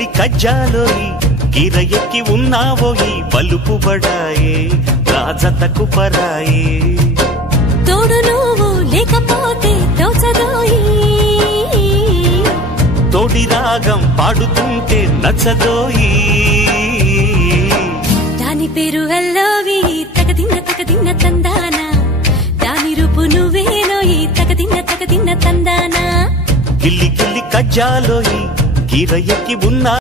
గిల్లి కజ్జాలోయి గిర ఎక్కి ఉన్నావోయి బలుపు బడాయే రాజతకు పరాయే తోడు నువ్వు లేకపోతే తోచదోయి తోడి రాగం పాడుతుంటే నచ్చదోయి దాని పేరు అల్లోవి తగదిన్న తందానా దాని రూపు నువ్వేనోయి తగదిన్న తందానా గిల్లి గిల్లి కజ్జాలోయి గిర ఎక్కి ఉన్నా